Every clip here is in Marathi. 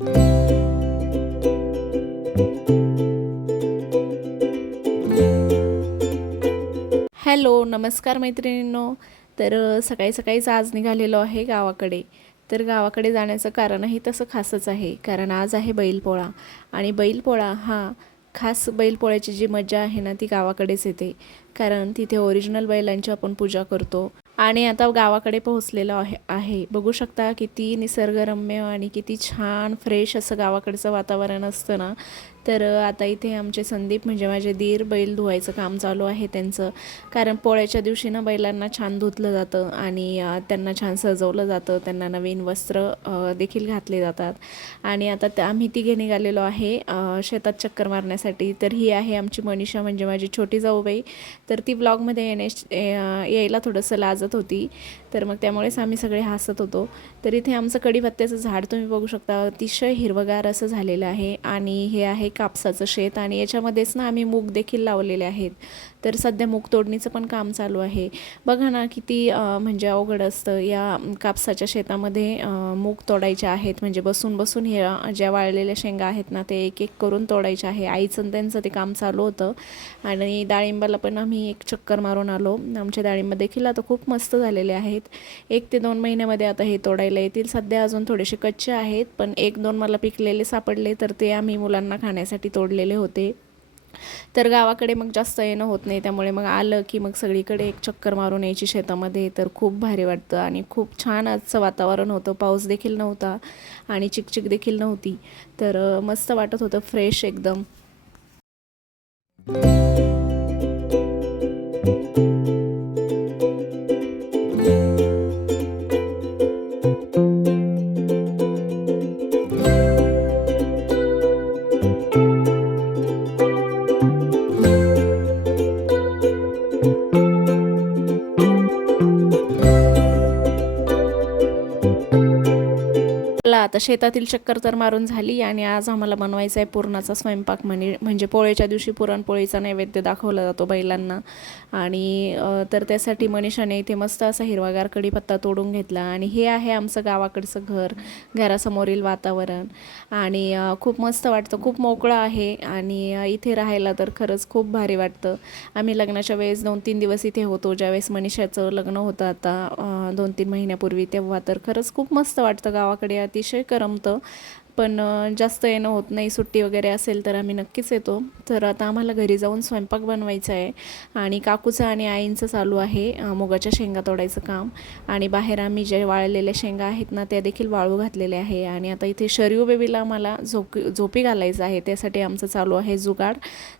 हॅलो नमस्कार मैत्रिणींनो. तर सकाळी सकाळीच आज निघालेलो आहे गावाकडे. तर गावाकडे जाण्याचं कारणही तसं खासच आहे. कारण आज आहे बैलपोळा. आणि बैलपोळा हा खास बैलपोळ्याची जी मजा आहे ना ती गावाकडेच येते. कारण तिथे ओरिजिनल बैलांची आपण पूजा करतो. आणि आता गावाकडे पोहोचलेलो आहे आहे. बघू शकता किती निसर्गरम्य आणि किती छान फ्रेश असं गावाकडचं वातावरण असतं ना. तर आता इथे आमचे संदीप म्हणजे माझे दीर बैल धुवायचं काम चालू आहे त्यांचं. कारण पोळ्याच्या दिवशी ना बैलांना छान धुतलं जातं आणि त्यांना छान सजवलं जातं. त्यांना नवीन वस्त्र देखील घातले जातात. आणि आता त्या आम्ही तिघे निघालेलो आहे शेतात चक्कर मारण्यासाठी. तर ही आहे आमची मनीषा म्हणजे माझी छोटी जाऊबाई. तर ती ब्लॉगमध्ये येण्या यायला थोडंसं लाज वाजत होती. तर मग त्यामुळेच आम्ही सगळे हसत होतो. तर इथे आमचं कडीपत्त्याचं झाड तुम्ही बघू शकता. अतिशय हिरवगार असं झालेलं आहे. आणि हे आहे कापसाचं शेत. आणि याच्यामध्येच ना आम्ही मूग देखील लावलेले आहेत. तर सध्या मूग तोडणीचं पण काम चालू आहे. बघा ना किती म्हणजे अवघड असतं. या कापसाच्या शेतामध्ये मूग तोडायचे आहेत. म्हणजे बसून बसून हे ज्या वाळलेल्या शेंगा आहेत ना ते एक एक करून तोडायचे आहे. आईचं त्यांचं ते काम चालू होतं. आणि डाळिंबाला पण आम्ही एक चक्कर मारून आलो. आमच्या डाळिंब देखील आता खूप मस्त झालेले आहेत. एक ते दोन महिन्यामध्ये आता हे तोडायला येतील. सध्या अजून थोडेसे कच्चे आहेत. पण एक दोन मला पिकलेले सापडले तर ते आम्ही मुलांना खाण्यासाठी तोडलेले होते. तर गावाकडे मग जास्त येणं होत नाही. त्यामुळे मग आलं की मग सगळीकडे एक चक्कर मारून यायची शेतामध्ये. तर खूप भारी वाटतं आणि खूप छान आजचं वातावरण होतं. पाऊस देखील नव्हता आणि चिकचिक देखील नव्हती. तर मस्त वाटत होतं फ्रेश एकदम. आता शेतातील चक्कर तर मारून झाली आणि आज आम्हाला बनवायचा आहे पुरणाचा स्वयंपाक. म्हणे म्हणजे पोळ्याच्या दिवशी पुरणपोळीचा नैवेद्य दाखवला जातो बैलांना. आणि तर त्यासाठी मनीषाने इथे मस्त असा हिरवागार कढीपत्ता तोडून घेतला. आणि हे आहे आमचं गावाकडचं घर घरासमोरील वातावरण. आणि खूप मस्त वाटतं. खूप मोकळं आहे आणि इथे राहायला तर खरंच खूप भारी वाटतं. आम्ही लग्नाच्या वेळेस दोन तीन दिवस इथे होतो. ज्यावेळेस मनीषाचं लग्न होतं आता दोन तीन महिन्यापूर्वी तेव्हा तर खरंच खूप मस्त वाटतं गावाकडे. अतिशय करमतं. पण जास्त येणं होत नाही. सुट्टी वगैरे असेल तर आम्ही नक्कीच येतो. तर आता आम्हाला घरी जाऊन स्वयंपाक बनवायचा आहे आणि काकूचं आणि आईंचं चालू आहे मुगाच्या शेंगा तोडायचं काम. आणि बाहेर आम्ही जे वाळलेल्या शेंगा आहेत ना त्या देखील वाळू घातलेल्या आहे. आणि आता इथे शरीव बेबीला आम्हाला झोपी झोपी घालायचं आहे. त्यासाठी आमचं चालू आहे जुगाड.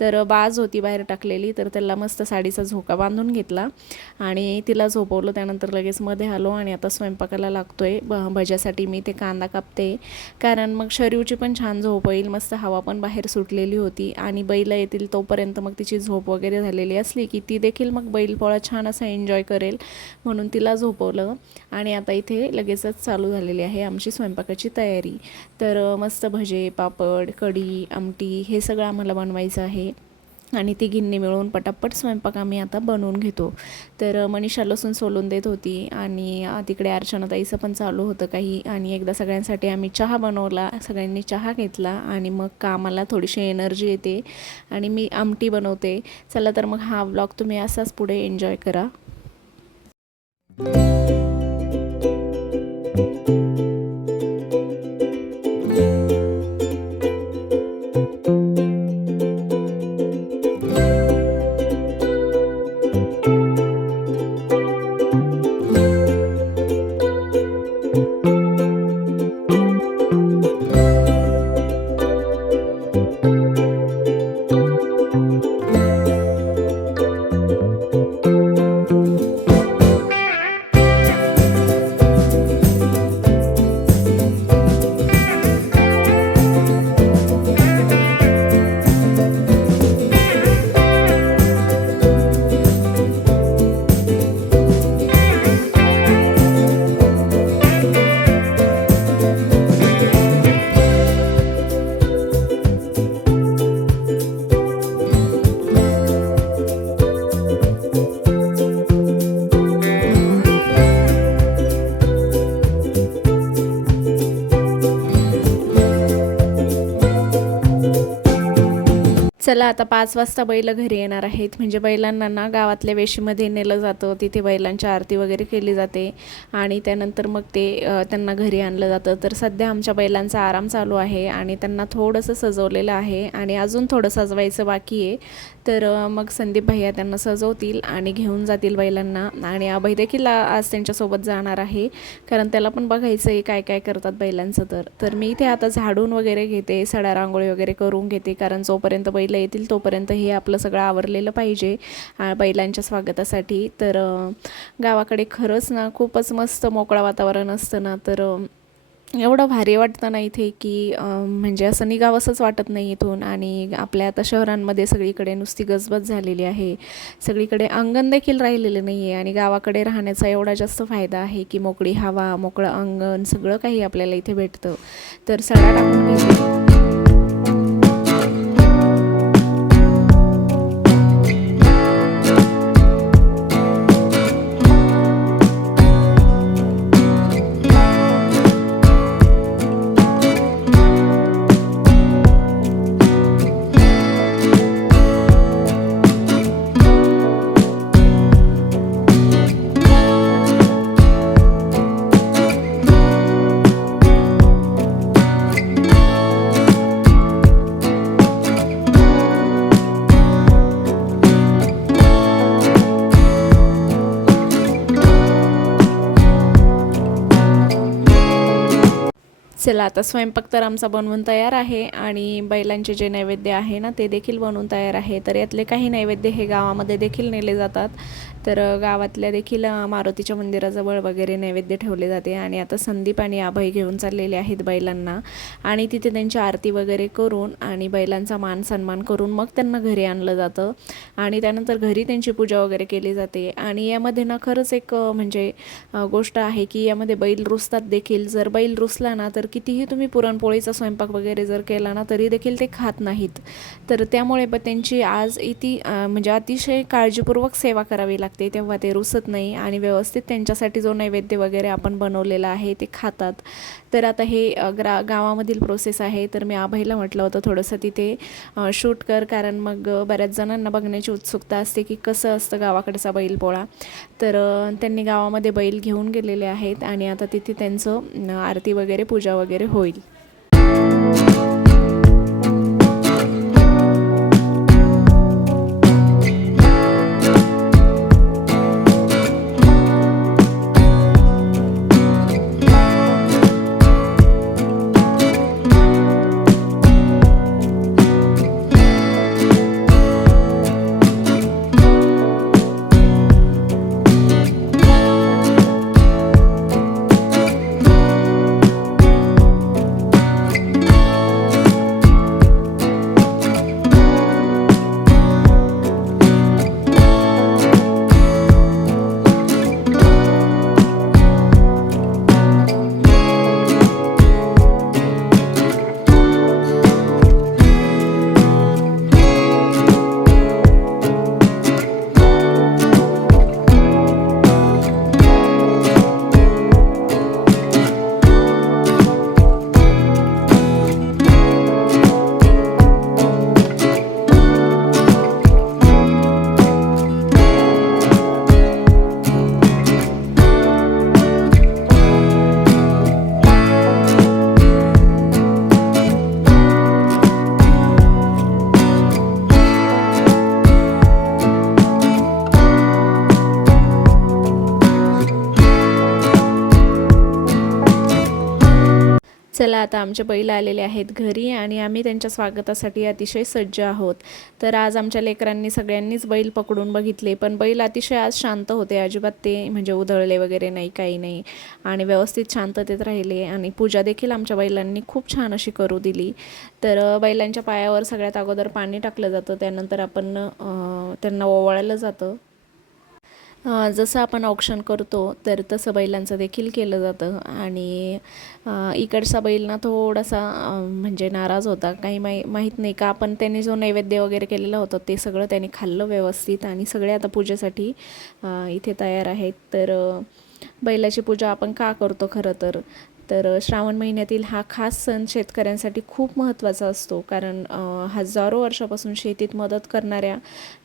तर बाज होती बाहेर टाकलेली तर त्याला मस्त साडीचा झोका बांधून घेतला. आणि तिला झोपवलं. त्यानंतर लगेच मध्ये आलो आणि आता स्वयंपाकाला लागतोय. ब भज्यासाठी मी ते कांदा कापते. कारण मग शरीवची पण छान झोप होईल मस्त हवा पण बाहेर सुटलेली होती आणि बैल येतील तोपर्यंत मग तिची झोप वगैरे झालेली असली की ती देखील मग बैलपोळा छान असा एन्जॉय करेल म्हणून तिला झोपवलं आणि आता इथे लगेचच चालू झालेली आहे आमची स्वयंपाकाची तयारी. तर मस्त भजे पापड कढी आमटी हे सगळं आम्हाला बनवायचं आहे. आणि ती गिन्नी मिळून पटापट स्वयंपाक आम्ही आता बनवून घेतो. तर मनीषा लसूण सोलून देत होती आणि तिकडे अर्चनाताईचं पण चालू होतं काही आणि एकदा सगळ्यांसाठी आम्ही चहा बनवला सगळ्यांनी चहा घेतला आणि मग कामाला थोडीशी एनर्जी येते आणि मी आमटी बनवते. चला तर मग हा ब्लॉग तुम्ही असाच पुढे एन्जॉय करा. चला आता पाच वाजता बैल घरी येणार आहेत. म्हणजे बैलांना ना गावातल्या वेशीमध्ये नेलं जातं. तिथे बैलांची आरती वगैरे केली जाते. आणि त्यानंतर मग ते त्यांना घरी आणलं जातं. तर सध्या आमच्या बैलांचा आराम चालू आहे आणि त्यांना थोडंसं सजवलेलं आहे. आणि अजून थोडं सजवायचं बाकी आहे. तर मग संदीप भैया त्यांना सजवतील आणि घेऊन जातील बैलांना. आणि अभय देखील आज त्यांच्यासोबत जाणार आहे. कारण त्याला पण बघायचं आहे काय काय करतात बैलांचं तर. तर मी इथे आता झाडून वगैरे घेते सडा रांगोळी वगैरे करून घेते. कारण जोपर्यंत बैल येतील तोपर्यंत हे आपलं सगळं आवरलेलं पाहिजे बैलांच्या स्वागतासाठी. तर गावाकडे खरंच ना खूपच मस्त मोकळं वातावरण असतं ना. तर एवढं भारी वाटतं ना इथे की म्हणजे असं निघावंसंच वाटत नाही इथून. आणि आपल्या आता शहरांमध्ये सगळीकडे नुसती गजबज झालेली आहे. सगळीकडे अंगण देखील राहिलेलं नाही आहे आणि गावाकडे राहण्याचा एवढा जास्त फायदा आहे की मोकळी हवा मोकळं अंगण सगळं काही आपल्याला इथे भेटतं. तर सगळ्या टाकून चला आता स्वयंपाक तर आमचा बनवून तयार आहे आणि बैलांचे जे नैवेद्य आहे ना ते देखील बनवून तयार आहे. तर यातले काही नैवेद्य हे गावामध्ये देखील नेले जातात. तर गावातल्या देखील मारुतीच्या मंदिराजवळ वगैरे नैवेद्य ठेवले जाते आणि आता संदीप आणि अभय घेऊन चाललेले आहेत बैलांना. आणि तिथे त्यांची आरती वगैरे करून आणि बैलांचा मान सन्मान करून मग त्यांना घरी आणलं जातं. आणि त्यानंतर घरी त्यांची पूजा वगैरे केली जाते. आणि यामध्ये ना खरंच एक म्हणजे गोष्ट आहे की यामध्ये बैल रुसतात देखील. जर बैल रुसला ना तर कितीही तुम्ही पुरणपोळीचा स्वयंपाक वगैरे जर केला ना तरी देखील ते खात नाहीत. तर त्यामुळे ब त्यांची आज इति म्हणजे अतिशय काळजीपूर्वक सेवा करावी लागते. तेव्हा ते रुसत नाही आणि व्यवस्थित त्यांच्यासाठी जो नैवेद्य वगैरे आपण बनवलेला आहे ते खातात. तर आता हे ग्रा गावामधील प्रोसेस आहे. तर मी आभाईला म्हटलं होतं थोडंसं तिथे शूट कर. कारण मग बऱ्याच जणांना बघण्याची उत्सुकता असते की कसं असतं गावाकडचा बैलपोळा. तर त्यांनी गावामध्ये बैल घेऊन गेलेले आहेत आणि आता तिथे त्यांचं आरती वगैरे पूजा वगैरे होईल. चला आता आमचे बैल आलेले आहेत घरी आणि आम्ही त्यांच्या स्वागतासाठी अतिशय सज्ज आहोत. तर आज आमच्या लेकरांनी सगळ्यांनीच बैल पकडून बघितले पण बैल अतिशय आज शांत होते. अजिबात ते म्हणजे उधळले वगैरे नाही काही नाही. आणि व्यवस्थित शांततेत राहिले आणि पूजा देखील आमच्या बैलांनी खूप छान अशी करू दिली. तर बैलांच्या पायावर सगळ्यात अगोदर पाणी टाकलं जातं त्यानंतर आपण त्यांना ओवाळलं जातं. जसं आपण औक्षण करतो तर तसं बैलांचं देखील केलं जातं. आणि इकडचा बैल ना थोडासा म्हणजे नाराज होता. काही माही माहीत नाही का आपण त्याने जो नैवेद्य वगैरे केलेला होता ते सगळं त्याने खाल्लं व्यवस्थित आणि सगळे आता पूजेसाठी इथे तयार आहेत. तर बैलाची पूजा आपण का करतो खरं तर? तर श्रावण महिन्यातील हा खास सण शेतकऱ्यांसाठी खूप महत्त्वाचा असतो. कारण हजारो वर्षापासून शेतीत मदत करणाऱ्या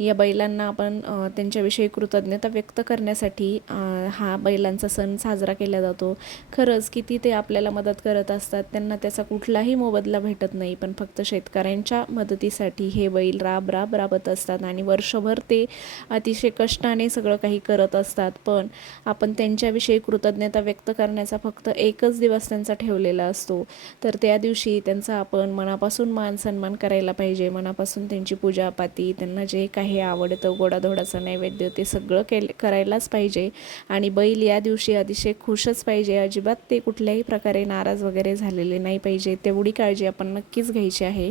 या बैलांना आपण त्यांच्याविषयी कृतज्ञता व्यक्त करण्यासाठी हा बैलांचा सण साजरा केला जातो. खरंच किती ते आपल्याला मदत करत असतात त्यांना त्याचा कुठलाही मोबदला भेटत नाही. पण फक्त शेतकऱ्यांच्या मदतीसाठी हे बैल राब राब राबत असतात आणि वर्षभर ते अतिशय कष्टाने सगळं काही करत असतात. पण आपण त्यांच्याविषयी कृतज्ञता व्यक्त करण्याचा फक्त एकच दिवस त्यांचा ठेवलेला असतो. तर त्या दिवशी त्यांचा आपण मनापासून मान सन्मान करायला पाहिजे. मनापासून त्यांची पूजापाती त्यांना जे काही आवडतं गोडाधोडाचं नैवेद्य ते सगळं केले करायलाच पाहिजे. आणि बैल या दिवशी अतिशय खुशच पाहिजे. अजिबात ते कुठल्याही प्रकारे नाराज वगैरे झालेले नाही पाहिजे. तेवढी काळजी आपण नक्कीच घ्यायची आहे.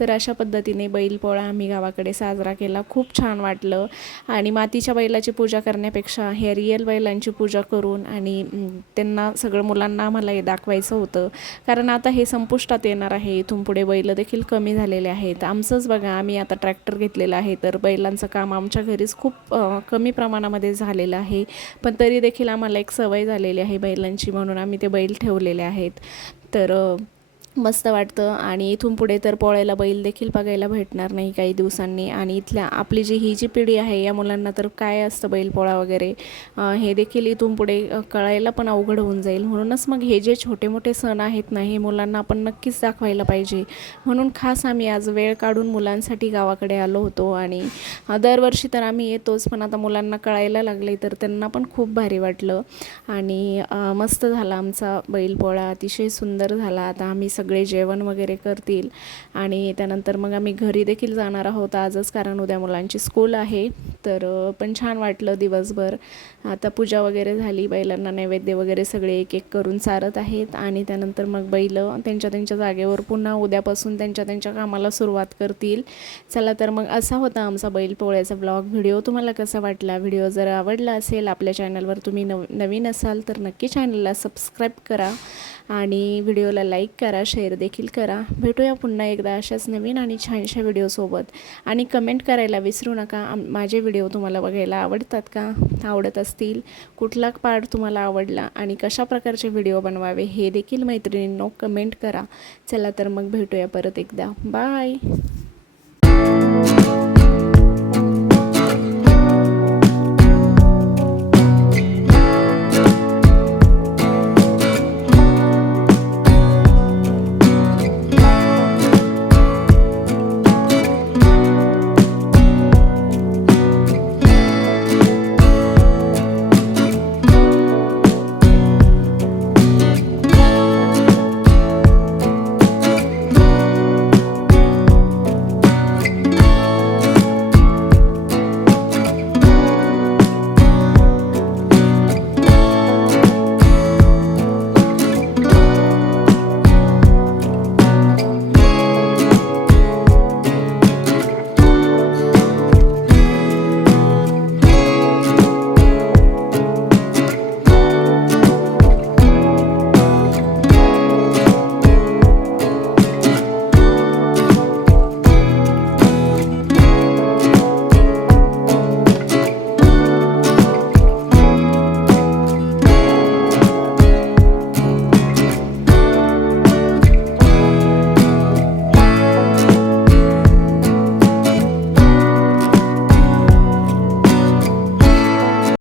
तर अशा पद्धतीने बैलपोळा आम्ही गावाकडे साजरा केला. खूप छान वाटलं. आणि मातीच्या बैलाची पूजा करण्यापेक्षा हे रिअल बैलांची पूजा करून आणि त्यांना सगळं मुलांना आम्हाला हे दाखवायचं होतं. कारण आता हे संपुष्टात येणार आहे. इथून पुढे बैल देखील कमी झालेले आहेत. आमचंच बघा आम्ही आता ट्रॅक्टर घेतलेलं आहे. तर बैलांचं काम आमच्या घरीच खूप कमी प्रमाणामध्ये झालेलं आहे. पण तरी देखील आम्हाला एक सवय झालेली आहे बैलांची म्हणून आम्ही ते बैल ठेवलेले आहेत. तर मस्त वाटतं. आणि इथून पुढे तर पोळ्याला बैल देखील बघायला भेटणार नाही काही दिवसांनी. आणि इथल्या आपली जी ही जी पिढी आहे या मुलांना तर काय असतं बैलपोळा वगैरे? हे देखील इथून पुढे कळायला पण अवघड होऊन जाईल. म्हणूनच मग हे जे छोटे मोठे सण आहेत ना हे मुलांना आपण नक्कीच दाखवायला पाहिजे. म्हणून खास आम्ही आज वेळ काढून मुलांसाठी गावाकडे आलो होतो. आणि दरवर्षी तर आम्ही येतोच पण आता मुलांना कळायला लागले तर त्यांना पण खूप भारी वाटलं. आणि मस्त झाला आमचा बैलपोळा अतिशय सुंदर झाला. आता आम्ही सगळे जेवण वगैरे करतील. आणि त्यानंतर मग आम्ही घरी देखील जाणार आहोत. आजच कारण उद्या मुलांची स्कूल आहे. तर पण छान वाटलं दिवसभर. आता पूजा वगैरे झाली. बैलांना नैवेद्य वगैरे सगळे एक एक करून सारत आहेत. आणि त्यानंतर मग बैल त्यांच्या त्यांच्या जागेवर पुन्हा उद्यापासून त्यांच्या त्यांच्या कामाला सुरुवात करतील. चला तर मग असा होता आमचा बैल पोळ्याचा ब्लॉग व्हिडिओ तुम्हाला कसा वाटला? व्हिडिओ जर आवडला असेल आपल्या चॅनलवर तुम्ही नव नवीन असाल तर नक्की चॅनलला सबस्क्राईब करा. आणि व्हिडिओला लाईक करा शेअर देखील करा. भेटूया पुन्हा एकदा अशाच नवीन आणि छानशा व्हिडिओसोबत. आणि कमेंट करायला विसरू नका. माझे व्हिडिओ तुम्हाला बघायला आवडतात का? आवडत असतील. कुठला पार्ट तुम्हाला आवडला आणि कशा प्रकारचे व्हिडिओ बनवावे हे देखील मैत्रिणींनो कमेंट करा. चला तर मग भेटूया परत एकदा. बाय!